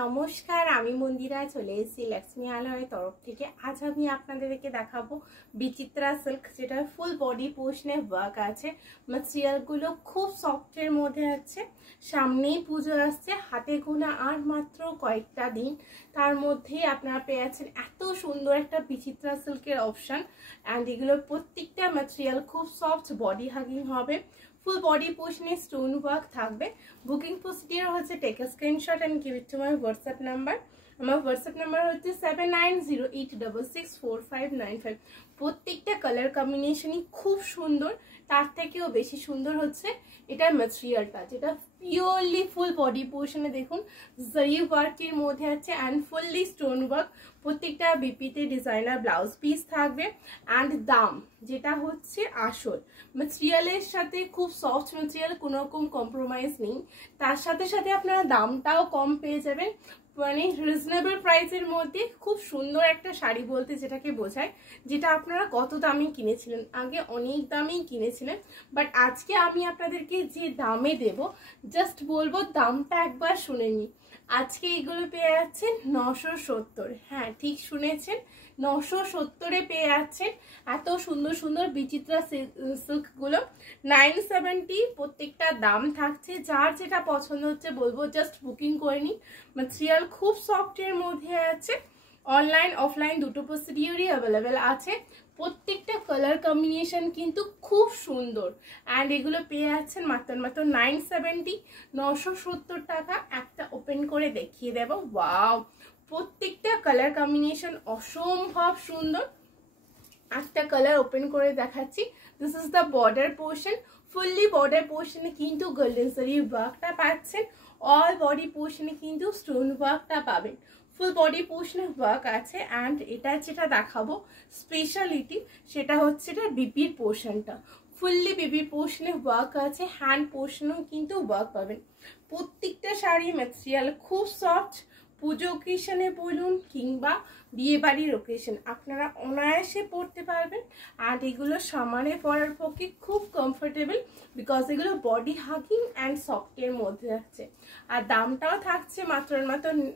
নমস্কার, আমি মন্দিরা চলে এসেছি লক্ষ্মী আলয়ের তরফ থেকে। আজ আমি আপনাদেরকে দেখাবো বিচিত্রা সিল্ক, যেটা ফুল বডি পোর্শনে ওয়ার্ক আছে। ম্যাটেরিয়ালগুলো খুব সফটের মধ্যে আছে। সামনেই পুজো আসছে, হাতে গোনা আর মাত্র কয়েকটা দিন, তার মধ্যেই আপনারা পেয়ে যাচ্ছেন এত সুন্দর একটা বিচিত্রা সিল্কের অপশন। অ্যান্ড এগুলোর প্রত্যেকটা ম্যাটেরিয়াল খুব সফট, বডি হাগিং হবে, ফুল বডি পোর্শনে স্টোন ওয়ার্ক থাকবে। বুকিং প্রসিডিওর হচ্ছে take a screenshot and give it to my WhatsApp number. আমার হোয়াটসঅ্যাপ নাম্বার হচ্ছে 7908664595। প্রত্যেকটা কালার কম্বিনেশনই খুব সুন্দর, তার থেকেও বেশি সুন্দর হচ্ছে এটার ম্যাটেরিয়ালটা, যেটা পিওরলি ফুল বডি পোর্শনে দেখুন জারি ওয়ার্কের মধ্যে আছে অ্যান্ড ফুললি স্টোন ওয়ার্ক। প্রত্যেকটা বিপিতে ডিজাইনার ব্লাউজ পিস থাকবে। অ্যান্ড দাম যেটা হচ্ছে আসল ম্যাটেরিয়ালের সাথে, খুব সফট ম্যাটেরিয়াল, কোনো রকম কম্প্রোমাইজ নেই। তার সাথে সাথে আপনারা দামটাও কম পেয়ে যাবেন, মানে রিজনেবল প্রাইসের মধ্যে খুব সুন্দর একটা শাড়ি বলতে যেটাকে বোঝায়, যেটা আপনারা কত দামে কিনেছিলেন, আগে অনেক দামেই কিনেছিলেন, বাট আজকে আমি আপনাদেরকে যে দামে দেব, জাস্ট বলবো দামটা একবার শুনে নিন। আজকে এগুলো পেয়ে যাচ্ছেন 970। হ্যাঁ, ঠিক শুনেছেন, 970-এ পেয়ে যাচ্ছেন এত সুন্দর সুন্দর বিচিত্রা সিল্কগুলো। 970 প্রত্যেকটা দাম থাকছে। যার যেটা পছন্দ হচ্ছে বলবো জাস্ট বুকিং করে নিন। ম্যাটেরিয়াল খুব সফটের মধ্যে আছে। অনলাইন অফলাইন দুটো প্রসিডিওরই অ্যাভেলেবেল আছে। প্রত্যেকটা কালার কম্বিনেশন কিন্তু খুব সুন্দর। অ্যান্ড এগুলো পেয়ে যাচ্ছেন মাত্র 970, 970 টাকা। একটা ওপেন করে দেখিয়ে দেবো। ওয়াও, প্রত্যেকটা কালার কম্বিনেশন অসম্ভব সুন্দর। একটা কালার ওপেন করে দেখাচ্ছি। This is the border portion. Fully border পোর্শনে কিন্তু গোল্ডেন সারি ওয়ার্কটা পাচ্ছেন। অল বডি পোর্শনে কিন্তু স্টোন ওয়ার্কটা পাবেন। ফুল বডি পোর্শনে ওয়ার্ক আছে। অ্যান্ড এটা যেটা দেখাবো স্পেশালিটি, সেটা হচ্ছে এটা বিপির পোর্শনটা। ফুললি বিপি পোর্শনে ওয়ার্ক আছে, হ্যান্ড পোর্শনেও কিন্তু ওয়ার্ক পাবেন। প্রত্যেকটা শাড়ি ম্যাটেরিয়াল খুব সফট। পুজো ওকেশনে বলুন কিংবা বিয়ে বাড়ির ওকেশন আপনারা অনায়াসে পরতে পারবেন। আর এগুলো সামারে পরার পক্ষে খুব কমফোর্টেবল, বিকজ এগুলো বডি হাগিং অ্যান্ড সফটের মধ্যে আছে। আর দামটাও থাকছে মাত্র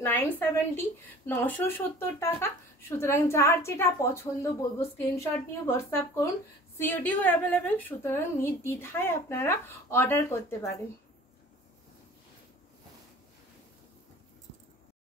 970, 970 টাকা। সুতরাং যার যেটা পছন্দ বলবো স্ক্রিনশট নিয়ে হোয়াটসঅ্যাপ করুন। সিওডিও অ্যাভেলেবেল, সুতরাং নির্দ্বিধায় আপনারা অর্ডার করতে পারেন।